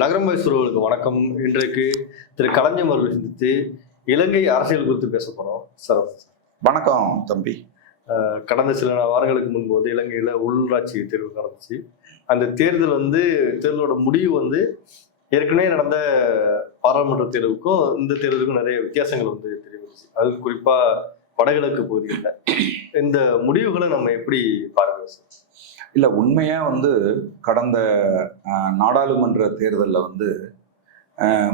நகரம் மைசூர்களுக்கு வணக்கம். இன்றைக்கு திரு கலைஞர் அவர்கள் சந்தித்து இலங்கை அரசியல் குறித்து பேச போறோம். சார் வணக்கம் தம்பி. கடந்த சில வாரங்களுக்கு முன்பு வந்து இலங்கையில உள்ளாட்சி தேர்வு நடந்துச்சு. அந்த தேர்தல் வந்து தேர்தலோட முடிவு வந்து ஏற்கனவே நடந்த பாராளுமன்ற தேர்வுக்கும் இந்த தேர்தலுக்கும் நிறைய வித்தியாசங்கள் வந்து தெரிவிச்சு. அது குறிப்பா வடகிழக்கு பகுதிகளில் இந்த முடிவுகளை நம்ம எப்படி பார்க்கிறோம் சார்? இல்ல உண்மையா வந்து கடந்த நாடாளுமன்ற தேர்தலில் வந்து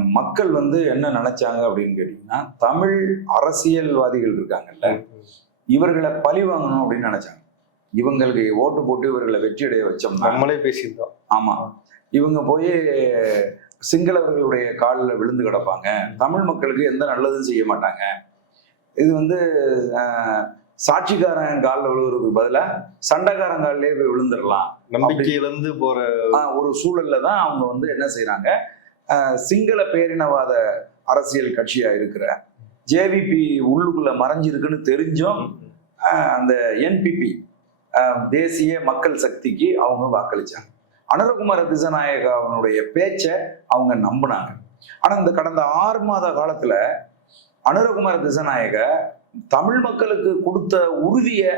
மக்கள் வந்து என்ன நினைச்சாங்க அப்படின்னு கேட்டீங்கன்னா தமிழ் அரசியல்வாதிகள் இருக்காங்கல்ல இவர்களை பழி வாங்கணும் அப்படின்னு நினைச்சாங்க. இவங்களுக்கு ஓட்டு போட்டு இவர்களை வெற்றியடைய வச்சோம்னா நம்மளே பேசியிருந்தோம். ஆமா. இவங்க போய் சிங்களவர்களுடைய காலில் விழுந்து கிடப்பாங்க. தமிழ் மக்களுக்கு எந்த நல்லதும் செய்ய மாட்டாங்க. இது வந்து சாட்சிக்காரன் காலில் விழுகிறதுக்கு பதிலாக சண்டைக்காரன் காலிலே போய் விழுந்துடலாம். நம்பிக்கை இழந்து போற ஒரு சூழல்ல தான் அவங்க வந்து என்ன செய்றாங்க? ஆஹ் சிங்கள பேரினவாத அரசியல் கட்சியா இருக்கிற ஜேவிபி உள்ளுக்குள்ள மறைஞ்சிருக்குன்னு தெரிஞ்சும் அந்த என்பிபி தேசிய மக்கள் சக்திக்கு அவங்க வாக்களிச்சாங்க. அனுரகுமார திசநாயக அவனுடைய பேச்சை அவங்க நம்பினாங்க. ஆனா இந்த கடந்த ஆறு மாத காலத்துல அனுரகுமார திசநாயக தமிழ் மக்களுக்கு கொடுத்த உறுதியை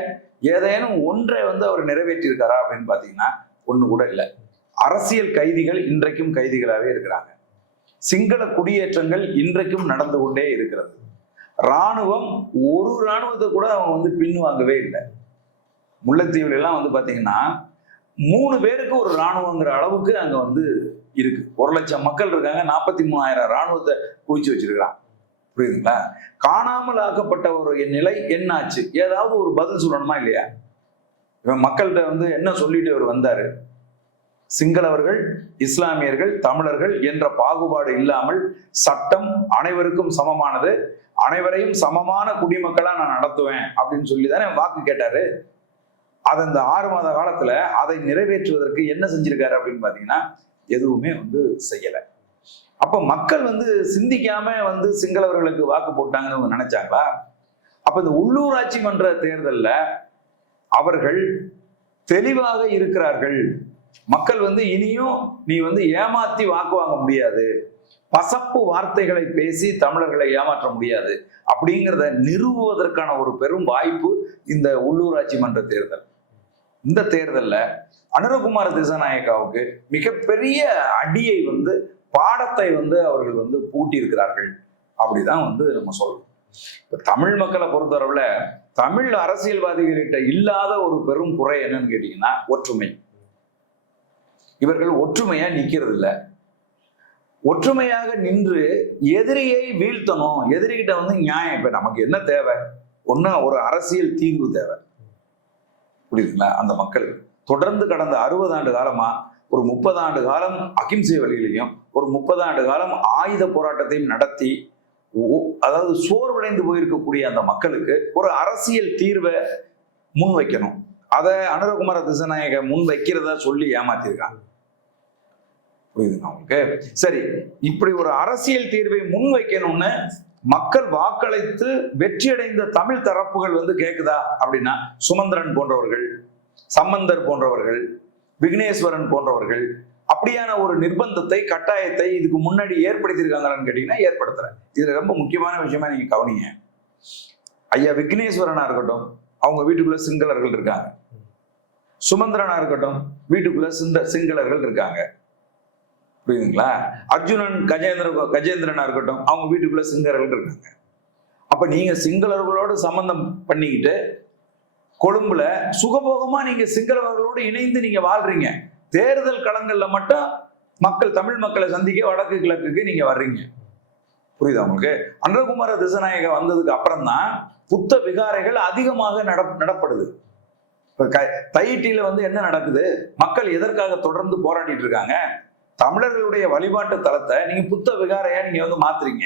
ஏதேனும் ஒன்றை வந்து அவர் நிறைவேற்றியிருக்காரா அப்படின்னு பார்த்தீங்கன்னா ஒன்று கூட இல்லை. அரசியல் கைதிகள் இன்றைக்கும் கைதிகளாகவே இருக்கிறாங்க. சிங்கள குடியேற்றங்கள் இன்றைக்கும் நடந்து கொண்டே இருக்கிறது. ராணுவம் ஒரு ராணுவத்தை கூட அவங்க வந்து பின்வாங்கவே இல்லை. முல்லைத்தீவுல எல்லாம் வந்து பார்த்தீங்கன்னா மூணு பேருக்கு ஒரு ராணுவங்கிற அளவுக்கு அங்கே வந்து இருக்கு. ஒரு லட்சம் மக்கள் இருக்காங்க நாற்பத்தி மூணாயிரம் ராணுவத்தை குவிச்சு வச்சிருக்கிறான் புரியுதுங்களா? காணாமல் ஆக்கப்பட்ட ஒரு நிலை என்னாச்சு? ஏதாவது ஒரு பதில் சொல்லணுமா இல்லையா? இவன் மக்கள்கிட்ட வந்து என்ன சொல்லிட்டு அவர் வந்தாரு? சிங்களவர்கள் இஸ்லாமியர்கள் தமிழர்கள் என்ற பாகுபாடு இல்லாமல் சட்டம் அனைவருக்கும் சமமானது. அனைவரையும் சமமான குடிமக்களா நான் நடத்துவேன் அப்படின்னு சொல்லி தானே வாக்கு கேட்டாரு. அது அந்த ஆறு மாத காலத்துல அதை நிறைவேற்றுவதற்கு என்ன செஞ்சிருக்காரு அப்படின்னு பாத்தீங்கன்னா எதுவுமே வந்து செய்யலை. அப்போ மக்கள் வந்து சிந்திக்காம வந்து சிங்களவர்களுக்கு வாக்கு போட்டாங்கன்னு நினைச்சாங்களா? அப்போ இந்த உள்ளூராட்சி மன்ற தேர்தலில் அவர்கள் தெளிவாக இருக்கிறார்கள். மக்கள் வந்து இனியும் நீ வந்து ஏமாத்தி வாக்கு வாங்க முடியாது. பசப்பு வார்த்தைகளை பேசி தமிழர்களை ஏமாற்ற முடியாது. அப்படிங்கிறத நிறுவுவதற்கான ஒரு பெரும் வாய்ப்பு இந்த உள்ளூராட்சி மன்ற தேர்தல். இந்த தேர்தலில் அனுரகுமார திசாநாயக்காவுக்கு மிகப்பெரிய அடியை வந்து பாடத்தை வந்து அவர்கள் வந்து பூட்டி இருக்கிறார்கள் அப்படிதான் வந்து நம்ம சொல்லணும் இப்ப தமிழ் மக்களை பொறுத்தளவுல தமிழ் அரசியல்வாதிகள்கிட்ட இல்லாத ஒரு பெரும் குறை என்னன்னு கேட்டீங்கன்னா ஒற்றுமை. இவர்கள் ஒற்றுமையா நிக்கிறது இல்ல ஒற்றுமையாக நின்று எதிரியை வீழ்த்தணும் எதிரிகிட்ட வந்து நியாயம். இப்ப நமக்கு என்ன தேவை? ஒன்று ஒரு அரசியல் தீர்வு தேவை. புரியுதுங்களா? அந்த மக்கள். தொடர்ந்து கடந்த அறுபது ஆண்டு காலமா ஒரு முப்பது ஆண்டு காலம் அகிம்சை வழியிலையும் ஒரு முப்பது ஆண்டு காலம் ஆயுத போராட்டத்தையும் நடத்தி அதாவது சோர்வடைந்து போயிருக்கக்கூடிய அந்த மக்களுக்கு ஒரு அரசியல் தீர்வை முன் வைக்கணும். அதை அனுரகுமார திசநாயக முன் வைக்கிறதா சொல்லி ஏமாத்திருக்காங்க. புரியுதுங்க உங்களுக்கு? சரி இப்படி ஒரு அரசியல் தீர்வை முன் வைக்கணும்னு மக்கள் வாக்களித்து வெற்றியடைந்த தமிழ் தரப்புகள் வந்து கேக்குதா அப்படின்னா சுமந்திரன் போன்றவர்கள் சம்பந்தர் போன்றவர்கள் விக்னேஸ்வரன் போன்றவர்கள் அப்படியான ஒரு நிர்பந்தத்தை கட்டாயத்தை இதுக்கு முன்னாடி ஏற்படுத்தியிருக்காங்களான்னு கேட்டீங்கன்னா ஏற்படுத்துறேன். இதுல ரொம்ப முக்கியமான விஷயமா நீங்க கவனிங்க. ஐயா விக்னேஸ்வரனா இருக்கட்டும் அவங்க வீட்டுக்குள்ள சிங்களர்கள் இருக்காங்க. சுமந்திரனா இருக்கட்டும் வீட்டுக்குள்ள சிந்த சிங்களர்கள் இருக்காங்க. புரியுதுங்களா? அர்ஜுனன் கஜேந்திர கஜேந்திரனா இருக்கட்டும் அவங்க வீட்டுக்குள்ள சிங்களர்கள் இருக்காங்க. அப்ப நீங்க சிங்களர்களோடு சம்பந்தம் பண்ணிக்கிட்டு கொழும்புல சுகபோகமா நீங்க சிங்களவர்களோடு இணைந்து நீங்க வாழ்றீங்க. தேர்தல் களங்கள்ல மட்டும் மக்கள் தமிழ் மக்களை சந்திக்க வடக்கு கிழக்குக்கு நீங்க வர்றீங்க. புரியுதா உங்களுக்கு? அன்றகுமார திசநாயக வந்ததுக்கு அப்புறம் தான் புத்த விகாரைகள் அதிகமாக நட நடப்படுது. இப்ப தையிட்டியில வந்து என்ன நடக்குது? மக்கள் எதற்காக தொடர்ந்து போராடிட்டு இருக்காங்க? தமிழர்களுடைய வழிபாட்டு தளத்தை நீங்க புத்த விகாரையா நீங்க வந்து மாத்துறீங்க.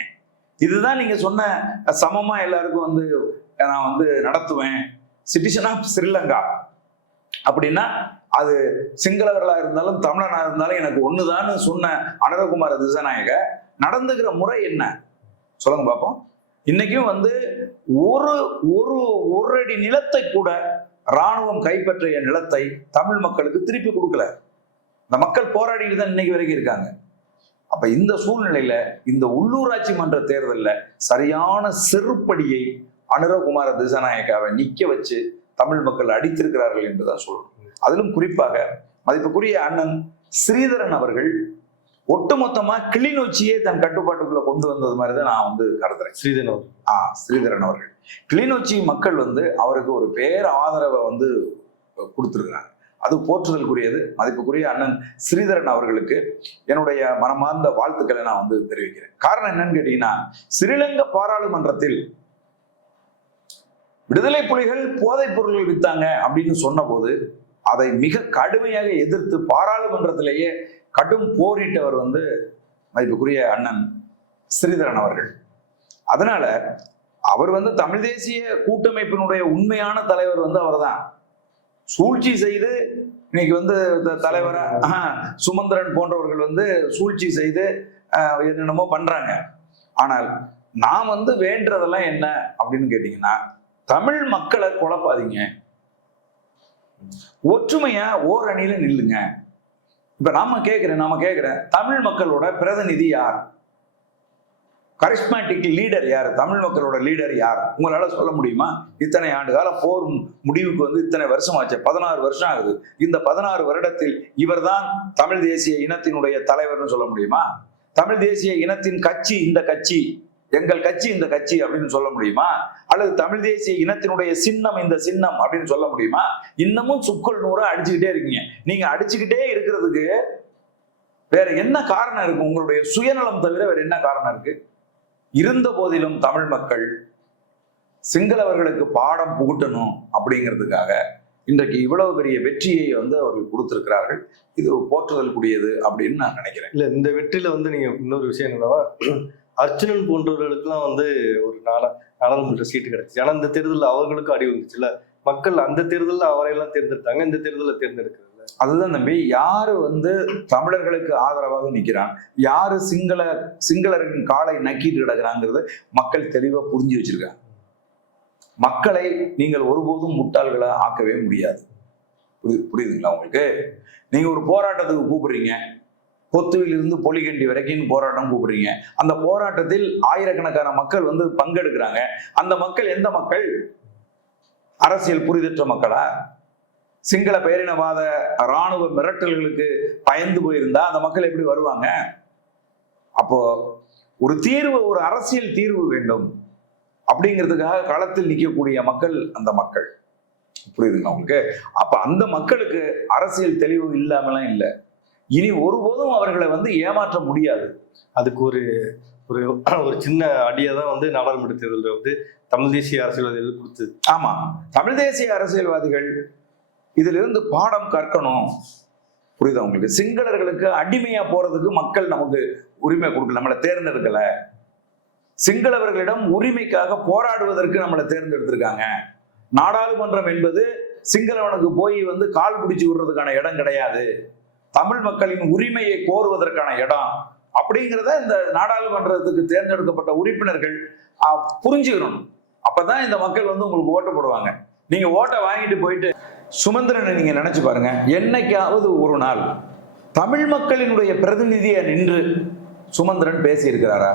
இதுதான் நீங்க சொன்ன சமமா எல்லாருக்கும் வந்து நான் வந்து நடத்துவேன். சிட்டிசன் ஆஃப் ஸ்ரீலங்கா அப்படின்னா அது சிங்களவர்களா இருந்தாலும் தமிழனா இருந்தாலும் எனக்கு ஒண்ணுதான்னு சொன்ன அனரகுமார திசாநாயக நடந்துக்கிற முறை என்ன? சொல்லுங்க பார்ப்போம் இன்னைக்கும் வந்து ஒரு ஒரு ஒரு அடி நிலத்தை கூட ராணுவம் கைப்பற்றிய நிலத்தை தமிழ் மக்களுக்கு திருப்பி கொடுக்கல. இந்த மக்கள் போராடிட்டு தான் இன்னைக்கு வரைக்கும் இருக்காங்க. அப்ப இந்த சூழ்நிலையில இந்த உள்ளூராட்சி மன்ற தேர்தலில் சரியான செருப்படியை அனுரகுமார திசாநாயக்காவை நிக்க வச்சு தமிழ் மக்கள் அடித்திருக்கிறார்கள் என்றுதான் சொல்லணும். அதிலும் குறிப்பாக மதிப்புக்குரிய அண்ணன் ஸ்ரீதரன் அவர்கள் ஒட்டுமொத்தமா கிளிநொச்சியே தன் கட்டுப்பாட்டுக்குள்ள கொண்டு வந்தது மாதிரி தான் நான் வந்து கருதுறேன். அவர் ஆ ஸ்ரீதரன் அவர்கள். கிளிநொச்சி மக்கள் வந்து அவருக்கு ஒரு பேர் ஆதரவை வந்து கொடுத்துருக்குறாங்க. அது போற்றுதலுக்குரியது மதிப்புக்குரிய அண்ணன் ஸ்ரீதரன் அவர்களுக்கு என்னுடைய மனமார்ந்த வாழ்த்துக்களை நான் வந்து தெரிவிக்கிறேன். காரணம் என்னன்னு கேட்டீங்கன்னா ஸ்ரீலங்கா பாராளுமன்றத்தில் விடுதலை புலிகள் போதைப் பொருள்கள் வித்தாங்க அப்படின்னு சொன்னபோது அதை மிக கடுமையாக எதிர்த்து பாராளுமன்றத்திலேயே கடும் போரிட்டவர் வந்து மதிப்புக்குரிய அண்ணன் ஸ்ரீதரன் அவர்கள். அதனால அவர் வந்து தமிழ் தேசிய கூட்டமைப்பினுடைய உண்மையான தலைவர் வந்து அவர்தான். சூழ்ச்சி செய்து இன்னைக்கு வந்து தலைவரா சுமந்திரன். போன்றவர்கள் வந்து சூழ்ச்சி செய்து என்னென்னமோ பண்றாங்க. ஆனால் நான் வந்து வேண்டதெல்லாம் என்ன அப்படின்னு கேட்டீங்கன்னா தமிழ் மக்களை குழப்பாதீங்க. ஒற்றுமையா ஓர் அணியில நில்லுங்க. இப்ப நாம கேட்கிறேன் நாம கேட்கிறேன் தமிழ் மக்களோட பிரதிநிதி யார்? கரிஸ்மேட்டிக் லீடர் யார்? தமிழ் மக்களோட லீடர் யார்? உங்களால சொல்ல முடியுமா? இத்தனை ஆண்டு காலம் போர் முடிவுக்கு வந்து இத்தனை வருஷம் ஆச்சு பதினாறு வருஷம் ஆகுது. இந்த பதினாறு வருடத்தில் இவர்தான் தமிழ் தேசிய இனத்தினுடைய தலைவர்னு சொல்ல முடியுமா? தமிழ் தேசிய இனத்தின் கட்சி இந்த கட்சி. எங்கள் கட்சி இந்த கட்சி அப்படின்னு சொல்ல முடியுமா? அல்லது தமிழ் தேசிய இனத்தினுடைய சின்னம் இந்த சின்னம் அப்படின்னு சொல்ல முடியுமா? இன்னமும் சுக்கள் நூறா அடிச்சுக்கிட்டே இருக்கீங்க. நீங்க அடிச்சுக்கிட்டே இருக்கிறதுக்கு வேற என்ன காரணம் இருக்கு? உங்களுடைய சுயநலம் தவிர வேற என்ன காரணம் இருக்கு? இருந்த போதிலும் தமிழ் மக்கள் சிங்களவர்களுக்கு பாடம் புகுட்டணும் அப்படிங்கிறதுக்காக இன்றைக்கு இவ்வளவு பெரிய வெற்றியை வந்து அவர்கள் கொடுத்திருக்கிறார்கள். இது போற்றுதல் கூடியது அப்படின்னு நான் நினைக்கிறேன். இல்ல இந்த வெற்றியில வந்து நீங்க இன்னொரு விஷயம் என்னவா? அர்ச்சனன் போன்றவர்களுக்கெல்லாம் வந்து ஒரு நாட நாடாளுமன்ற சீட்டு கிடைச்சிச்சு. ஆனால் இந்த தேர்தலில் அவர்களுக்கும் அடி வந்துச்சுல்ல. மக்கள் அந்த தேர்தலில் அவரையெல்லாம் தேர்ந்தெடுத்தாங்க. இந்த தேர்தலில் தேர்ந்தெடுக்கிறது அதுதான் தம்பி. யாரு வந்து தமிழர்களுக்கு ஆதரவாக நிற்கிறான் யாரு சிங்கள சிங்களரின் காலை நக்கிட்டு கிடக்குறாங்கிறது மக்கள் தெளிவா புரிஞ்சு வச்சிருக்காங்க. மக்களை நீங்கள் ஒருபோதும் முட்டாள்களை ஆக்கவே முடியாது. புரியுது புரியுதுங்களா உங்களுக்கு? நீங்க ஒரு போராட்டத்துக்கு கூப்பிடுறீங்க. கொத்துவிலிருந்து பொலிகண்டி வரைக்கும் போராட்டம் கூப்பிடுறீங்க. அந்த போராட்டத்தில் ஆயிரக்கணக்கான மக்கள் வந்து பங்கெடுக்கிறாங்க. அந்த மக்கள் எந்த மக்கள்? அரசியல் புரிதற்ற மக்களா? சிங்கள பேரினவாத ராணுவ மிரட்டல்களுக்கு பயந்து போயிருந்தா அந்த மக்கள் எப்படி வருவாங்க? அப்போ ஒரு தீர்வு ஒரு அரசியல் தீர்வு வேண்டும். அப்படிங்கிறதுக்காக களத்தில் நிற்கக்கூடிய மக்கள் அந்த மக்கள். புரியுதுங்களா உங்களுக்கு? அப்ப அந்த மக்களுக்கு அரசியல் தெளிவு இல்லாமலாம் இல்லை. இனி ஒருபோதும் அவர்களை வந்து ஏமாற்ற முடியாது. அதுக்கு ஒரு ஒரு ஒரு சின்ன அடியை தான் வந்து நாடாளுமன்ற தேர்தலில் வந்து தமிழ் தேசிய அரசியல்வாதிகள் கொடுத்தது ஆமா. தமிழ் தேசிய அரசியல்வாதிகள் இதிலிருந்து பாடம் கற்கணும். புரியுதா உங்களுக்கு? சிங்களர்களுக்கு அடிமையா போறதுக்கு மக்கள் நமக்கு உரிமை கொடுக்கல நம்மளை தேர்ந்தெடுக்கல. சிங்களவர்களிடம் உரிமைக்காக போராடுவதற்கு நம்மளை தேர்ந்தெடுத்திருக்காங்க. நாடாளுமன்றம் என்பது சிங்களவனுக்கு போய் வந்து கால் பிடிச்சு விடுறதுக்கான இடம் கிடையாது. தமிழ் மக்களின் உரிமையை கோருவதற்கான இடம் அப்படிங்கிறத இந்த நாடாளுமன்றத்துக்கு தேர்ந்தெடுக்கப்பட்ட உறுப்பினர்கள் புரிஞ்சுக்கணும். அப்பதான் இந்த மக்கள் வந்து உங்களுக்கு ஓட்டு போடுவாங்க. நீங்க ஓட்டை வாங்கிட்டு போயிட்டு சுமந்திரனை நீங்க நினைச்சு பாருங்க. என்னைக்காவது ஒரு நாள் தமிழ் மக்களினுடைய பிரதிநிதியை நின்று சுமந்திரன் பேசியிருக்கிறாரா?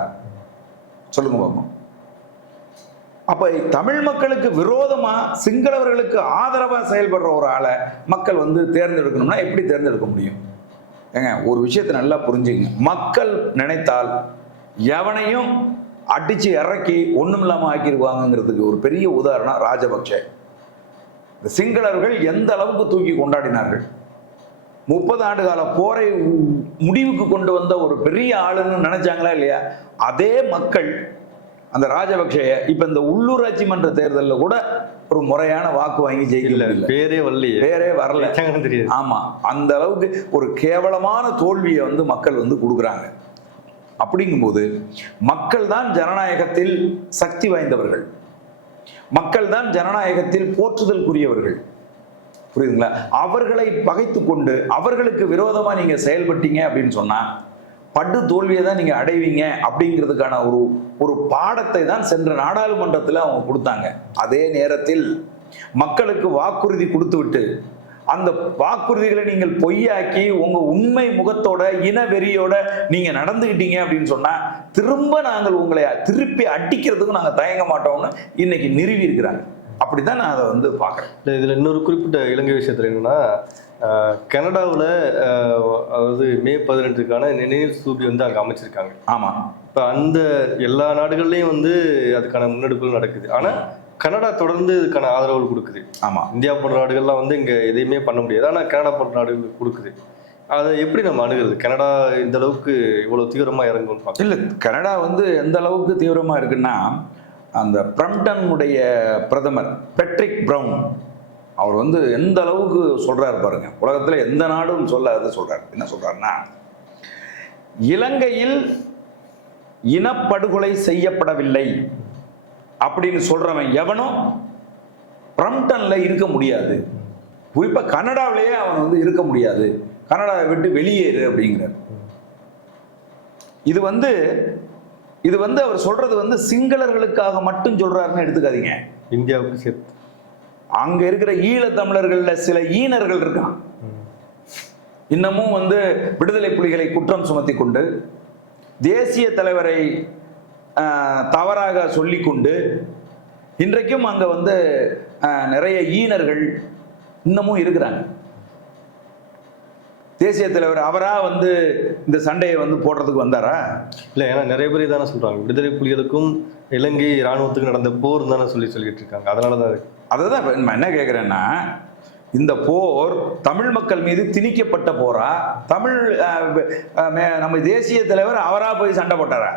சொல்லுங்க பாப்போம். அப்போ தமிழ் மக்களுக்கு விரோதமாக சிங்களவர்களுக்கு ஆதரவாக செயல்படுற ஒரு ஆளை மக்கள் வந்து தேர்ந்தெடுக்கணும்னா எப்படி தேர்ந்தெடுக்க முடியும்? ஏங்க ஒரு விஷயத்தை நல்லா புரிஞ்சுங்க. மக்கள் நினைத்தால் எவனையும் அடித்து இறக்கி ஒன்றும் இல்லாமல் ஆக்கிடுவாங்கங்கிறதுக்கு ஒரு பெரிய உதாரணம் ராஜபக்ஷ இந்த சிங்களர்கள் எந்த அளவுக்கு தூக்கி கொண்டாடினார்கள்? முப்பது ஆண்டு கால போரை முடிவுக்கு கொண்டு வந்த ஒரு பெரிய ஆளுன்னு நினைச்சாங்களா இல்லையா? அதே மக்கள் அந்த ராஜபக்ஷய இப்ப இந்த உள்ளூராட்சி மன்ற தேர்தலில் கூட ஒரு முறையான வாக்கு வாங்கி ஜெயிக்கல பேரே வரலையே. பேரே வரல. ஆமா. அந்த அளவுக்கு ஒரு கேவலமான தோல்வியை வந்து மக்கள் வந்து கொடுக்குறாங்க. அப்படிங்கும்போது மக்கள் தான் ஜனநாயகத்தில் சக்தி வாய்ந்தவர்கள். மக்கள் தான் ஜனநாயகத்தில் போற்றுதலுக்குரியவர்கள் புரியுதுங்களா? அவர்களை பகைத்து கொண்டு அவர்களுக்கு விரோதமா நீங்க செயல்பட்டீங்க அப்படின்னு சொன்னா படு தோல்வியை தான் நீங்க அடைவீங்க அப்படிங்கிறதுக்கான ஒரு ஒரு பாடத்தை தான் சென்ற நாடாளுமன்றத்தில் அவங்க கொடுத்தாங்க. அதே நேரத்தில் மக்களுக்கு வாக்குறுதி கொடுத்து விட்டு அந்த வாக்குறுதிகளை நீங்கள் பொய்யாக்கி உங்க உண்மை முகத்தோட இன வெறியோட நீங்க நடந்துகிட்டீங்க அப்படின்னு சொன்னா திரும்ப நாங்கள் உங்களை திருப்பி அடிக்கிறதுக்கு நாங்க தயங்க மாட்டோம்னு இன்னைக்கு நிறுவி இருக்கிறாங்க. அப்படிதான் நான் அதை வந்து பார்க்கறேன். இதுல இன்னொரு குறிப்பிட்ட இலங்கை விஷயத்துல என்னன்னா கனடாவுல அதாவது மே பதினெட்டுக்கான நினைவு ஸ்தூபி வந்து அங்க அமைச்சிருக்காங்க. ஆமா. இப்ப அந்த எல்லா நாடுகள்லயும் வந்து அதுக்கான முன்னெடுப்புகள் நடக்குது. ஆனா கனடா தொடர்ந்து இதுக்கான ஆதரவு கொடுக்குது. ஆமா. இந்தியா போன்ற நாடுகள்லாம் வந்து இங்க எதையுமே பண்ண முடியாது. ஆனா கனடா போன்ற நாடுகள் கொடுக்குது. அதை எப்படி நம்ம அணுகிறது? கனடா இந்த அளவுக்கு இவ்வளவு தீவிரமா இறங்கும்னு பார்க்க இல்ல கனடா வந்து எந்த அளவுக்கு தீவிரமா இருக்குன்னா அந்த பிரம்டனுடைய பிரதமர் பெட்ரிக் பிரவுன் அவர் வந்து எந்த அளவுக்கு சொல்றாரு பாருங்க. உலகத்துல எந்த நாடும் சொல்லாத சொல்றாரு. என்ன சொல்றாருன்னா இலங்கையில் இனப்படுகொலை செய்யப்படவில்லை அப்படின்னு சொல்றவன் எவனும் பிரம்டன்ல இருக்க முடியாது. குறிப்பா கனடாவிலேயே அவன் வந்து இருக்க முடியாது. கனடாவை விட்டு வெளியேறு அப்படிங்கிறார். இது வந்து இது வந்து அவர் சொல்றது வந்து சிங்களர்களுக்காக மட்டும் சொல்றாருன்னு எடுத்துக்காதீங்க. இந்தியாவுக்கு சேர்த்து. அங்க இருக்கிற ஈழத் தமிழர்கள்ல சில ஈனர்கள் இருக்கான் இன்னமும் வந்து விடுதலை புலிகளை குற்றம் சுமத்தி கொண்டு தேசிய தலைவரை தவறாக தவறாக சொல்லிக்கொண்டு இன்றைக்கும் அங்க வந்து நிறைய ஈனர்கள் இன்னமும் இருக்கிறாங்க. தேசிய தலைவர் அவரா வந்து இந்த சண்டையை வந்து போடுறதுக்கு வந்தாரா? இல்லை ஏன்னா நிறைய பேர் தானே சொல்றாங்க. விடுதலை புலிகளுக்கும் இலங்கை இராணுவத்துக்கு நடந்த போர் தானே சொல்லி சொல்லிட்டு இருக்காங்க. அதனாலதான் இருக்கு. அதை தான் நான் என்ன கேட்குறேன்னா இந்த போர் தமிழ் மக்கள் மீது திணிக்கப்பட்ட போரா? தமிழ் மே- நம்ம தேசிய தலைவர் அவராக போய் சண்டை போட்டாரா?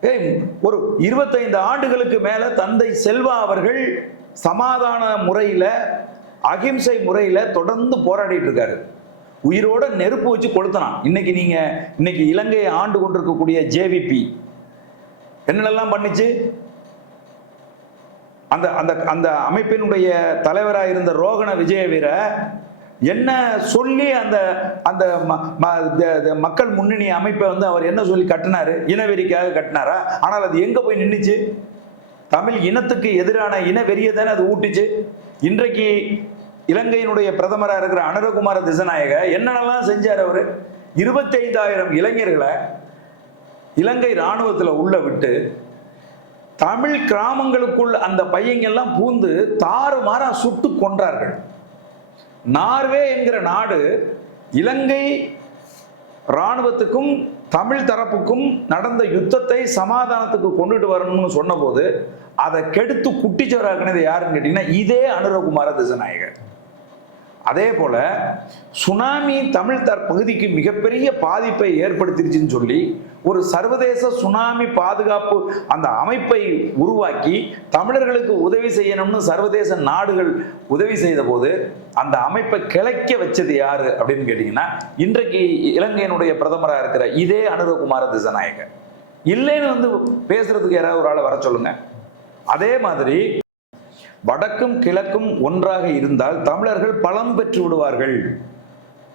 ஏய் ஒரு இருபத்தைந்து ஆண்டுகளுக்கு மேல தந்தை செல்வா அவர்கள் சமாதான முறையில அகிம்சை முறையில தொடர்ந்து போராடிட்டு இருக்காரு. உயிரோட நெருப்பு வச்சு கொளுத்தனான். இன்னைக்கு நீங்க இன்னைக்கு இலங்கையை ஆண்டு கொண்டிருக்கக்கூடிய ஜேவிபி என்னென்னலாம் பண்ணிச்சு? அந்த அந்த அந்த அமைப்பினுடைய தலைவராக இருந்த ரோகண விஜயவீர என்ன சொல்லி அந்த அந்த ம- ம- த- த- மக்கள் முன்னணி அமைப்பை வந்து அவர் என்ன சொல்லி கட்டினாரு? இனவெறிக்காக கட்டினாரா? ஆனால் அது எங்க போய் நின்றுச்சு தமிழ் இனத்துக்கு எதிரான இனவெறியை தானே அது ஊட்டுச்சு. இன்றைக்கு இலங்கையினுடைய பிரதமராக இருக்கிற அனுரகுமார திசநாயக என்னென்னலாம் செஞ்சார் அவர்? இருபத்தைந்தாயிரம் இளைஞர்களை இலங்கை இராணுவத்தில் உள்ள விட்டு தமிழ் கிராமங்களுக்குள் அந்த பையங்கள்லாம் பூந்து தாறுமாறா சுட்டு கொன்றார்கள். நார்வே என்கிற நாடு இலங்கை இராணுவத்துக்கும் தமிழ் தரப்புக்கும் நடந்த யுத்தத்தை சமாதானத்துக்கு கொண்டுட்டு வரணும்னு சொன்னபோது அதை கெடுத்து குட்டிச்சவராக்குனது யாருன்னு கேட்டீங்கன்னா இதே அனுரகுமார திசநாயகர். அதே போல சுனாமி தமிழ் தர் பகுதிக்கு மிகப்பெரிய பாதிப்பை ஏற்படுத்திருச்சுன்னு சொல்லி ஒரு சர்வதேச சுனாமி பாதுகாப்பு அந்த அமைப்பை உருவாக்கி தமிழர்களுக்கு உதவி செய்யணும்னு சர்வதேச நாடுகள் உதவி செய்த போது அந்த அமைப்பை கிளைக்க வச்சது யாரு அப்படின்னு கேட்டீங்கன்னா இன்றைக்கு இலங்கையினுடைய பிரதமராக இருக்கிற இதே அனுரகுமார திசநாயகர். இல்லைன்னு வந்து பேசுறதுக்கு யாராவது ஒரு ஆளை வர சொல்லுங்க. அதே மாதிரி வடக்கும் கிழக்கும் ஒன்றாக இருந்தால் தமிழர்கள் பலம் பெற்று விடுவார்கள்.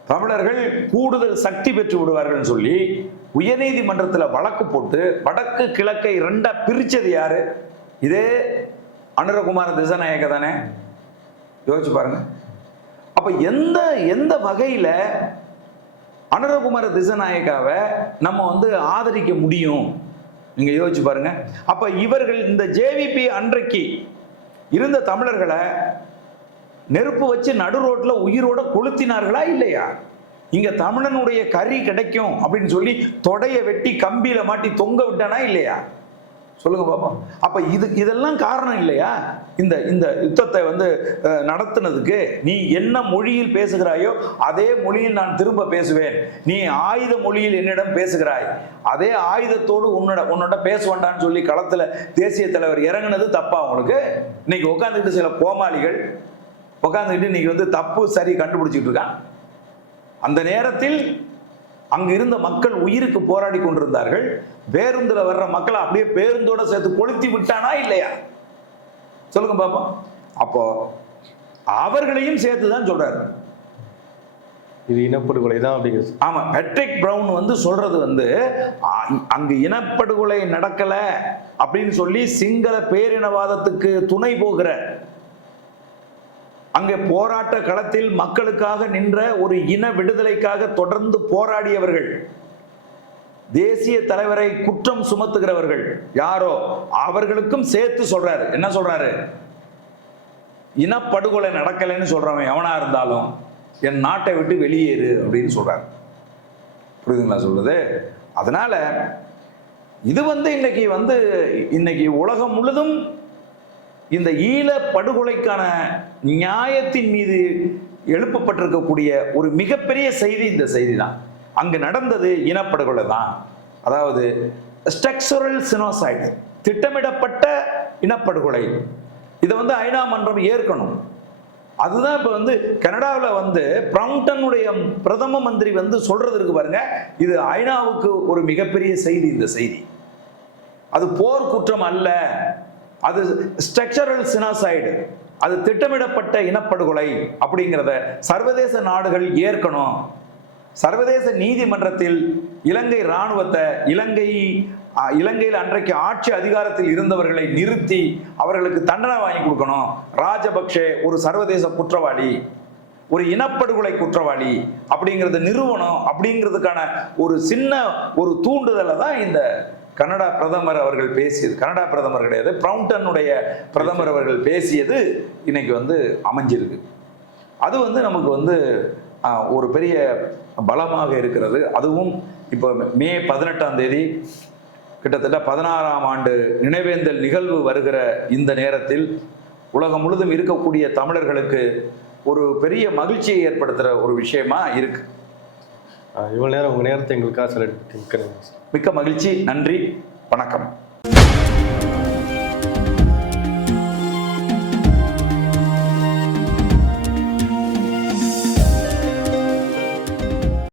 தமிழர்கள் கூடுதல் சக்தி பெற்று விடுவார்கள் சொல்லி உயர்நீதிமன்றத்தில் வழக்கு போட்டு வடக்கு கிழக்கை ரெண்டா பிரிச்சது யாரு? இதே அனுரகுமார திசநாயக்க தானே? யோசிச்சு பாருங்க. அப்ப எந்த எந்த வகையில அனுரகுமார திசநாயக்காவை நம்ம வந்து ஆதரிக்க முடியும்? நீங்க யோசிச்சு பாருங்க. அப்ப இவர்கள் இந்த ஜேவிபி அன்றைக்கு இருந்த தமிழர்களை நெருப்பு வச்சு நடு ரோட்டில் உயிரோட கொளுத்தினார்களா இல்லையா? இங்கே தமிழனுடைய கறி கிடைக்கும் அப்படின்னு சொல்லி தொடைய வெட்டி கம்பியில மாட்டி தொங்க விட்டானா இல்லையா? சொல்லுங்க பாப்போம் அப்ப இது இதெல்லாம் காரணம் இல்லையா? இந்த இந்த யுத்தத்தை வந்து நடத்துனதுக்கு நீ என்ன மொழியில் பேசுகிறாயோ அதே மொழியில் நான் திரும்ப பேசுவேன். நீ ஆயுத மொழியில் என்னிடம் பேசுகிறாய். அதே ஆயுதத்தோடு உன்னோட உன்னோட பேச வேண்டான்னு சொல்லி களத்துல தேசிய தலைவர் இறங்குனது தப்பா உங்களுக்கு? இன்னைக்கு உட்காந்துக்கிட்டு சில கோமாளிகள் உட்காந்துக்கிட்டு இன்னைக்கு வந்து தப்பு சரி கண்டுபிடிச்சிட்டு இருக்கான் அந்த நேரத்தில் அங்கிருந்த மக்கள் உயிருக்கு போராடி கொண்டிருந்தார்கள். பேருந்துல வர்ற மக்களை அப்படியே பேருந்தோட சேர்த்து கொளுத்தி விட்டானா இல்லையா? சொல்லுங்க பாப்போம். அப்போ அவர்களையும் சேர்த்து தான் சொல்றாரு. இது இனப்படுகொலை தான் அப்படிங்கிறது. ஆமா பெட்ரிக் பிரவுன் வந்து சொல்றது வந்து அங்கு இனப்படுகொலை நடக்கல அப்படின்னு சொல்லி சிங்கள பேரினவாதத்துக்கு துணை போகிற அங்கே போராட்ட களத்தில் மக்களுக்காக நின்ற ஒரு இன விடுதலைக்காக தொடர்ந்து போராடியவர்கள். தேசிய தலைவரை குற்றம் சுமத்துகிறவர்கள் யாரோ அவர்களுக்கும் சேர்த்து சொல்றாரு. என்ன சொல்றாரு? இனப்படுகொலை நடக்கலைன்னு சொல்றவன் எவனா இருந்தாலும் என் நாட்டை விட்டு வெளியேறு அப்படின்னு சொல்றாரு. புரியுதுங்களா சொல்றது? அதனால இது வந்து இன்னைக்கு வந்து இன்னைக்கு உலகம் முழுதும் இந்த ஈழ படுகொலைக்கான நியாயத்தின் மீது எழுப்பப்பட்டிருக்கக்கூடிய ஒரு மிகப்பெரிய செய்தி இந்த செய்தி தான் அங்கு நடந்தது இனப்படுகொலை தான் அதாவது ஸ்ட்ரக்சரல் சினோசைடு திட்டமிடப்பட்ட இனப்படுகொலை. இதை வந்து ஐநா மன்றம் ஏற்கணும். அதுதான் இப்போ வந்து கனடாவில் வந்து பிரவுண்டனுடைய பிரதம மந்திரி வந்து சொல்றது பாருங்க. இது ஐநாவுக்கு ஒரு மிகப்பெரிய செய்தி இந்த செய்தி. அது போர் குற்றம் அல்ல. அது ஸ்ட்ரக்சரல் சினாசைடு அது திட்டமிடப்பட்ட இனப்படுகொலை அப்படிங்கிறத சர்வதேச நாடுகள் ஏற்கணும். சர்வதேச நீதிமன்றத்தில் இலங்கை இராணுவத்தை இலங்கை இலங்கையில் அன்றைக்கு ஆட்சி அதிகாரத்தில் இருந்தவர்களை நிறுத்தி அவர்களுக்கு தண்டனை வாங்கி கொடுக்கணும். ராஜபக்ஷே ஒரு சர்வதேச குற்றவாளி ஒரு இனப்படுகொலை குற்றவாளி அப்படிங்கிறத நிறுவனம் அப்படிங்கிறதுக்கான ஒரு சின்ன ஒரு தூண்டுதலை தான் இந்த கனடா பிரதமர் அவர்கள் பேசியது. கனடா பிரதமர் கிடையாது பிரவுண்டனுடைய பிரதமர் அவர்கள் பேசியது இன்னைக்கு வந்து அமைஞ்சிருக்கு. அது வந்து நமக்கு வந்து ஒரு பெரிய பலமாக இருக்கிறது. அதுவும் இப்போ மே பதினெட்டாம் தேதி கிட்டத்தட்ட பதினாறாம் ஆண்டு நினைவேந்தல் நிகழ்வு வருகிற இந்த நேரத்தில் உலகம் முழுதும் இருக்கக்கூடிய தமிழர்களுக்கு ஒரு பெரிய மகிழ்ச்சியை ஏற்படுத்துகிற ஒரு விஷயமா இருக்கு. இவ்வளவு நேரம் உங்க நேரத்தை எங்களுக்காக சார். மிக்க மகிழ்ச்சி நன்றி வணக்கம்.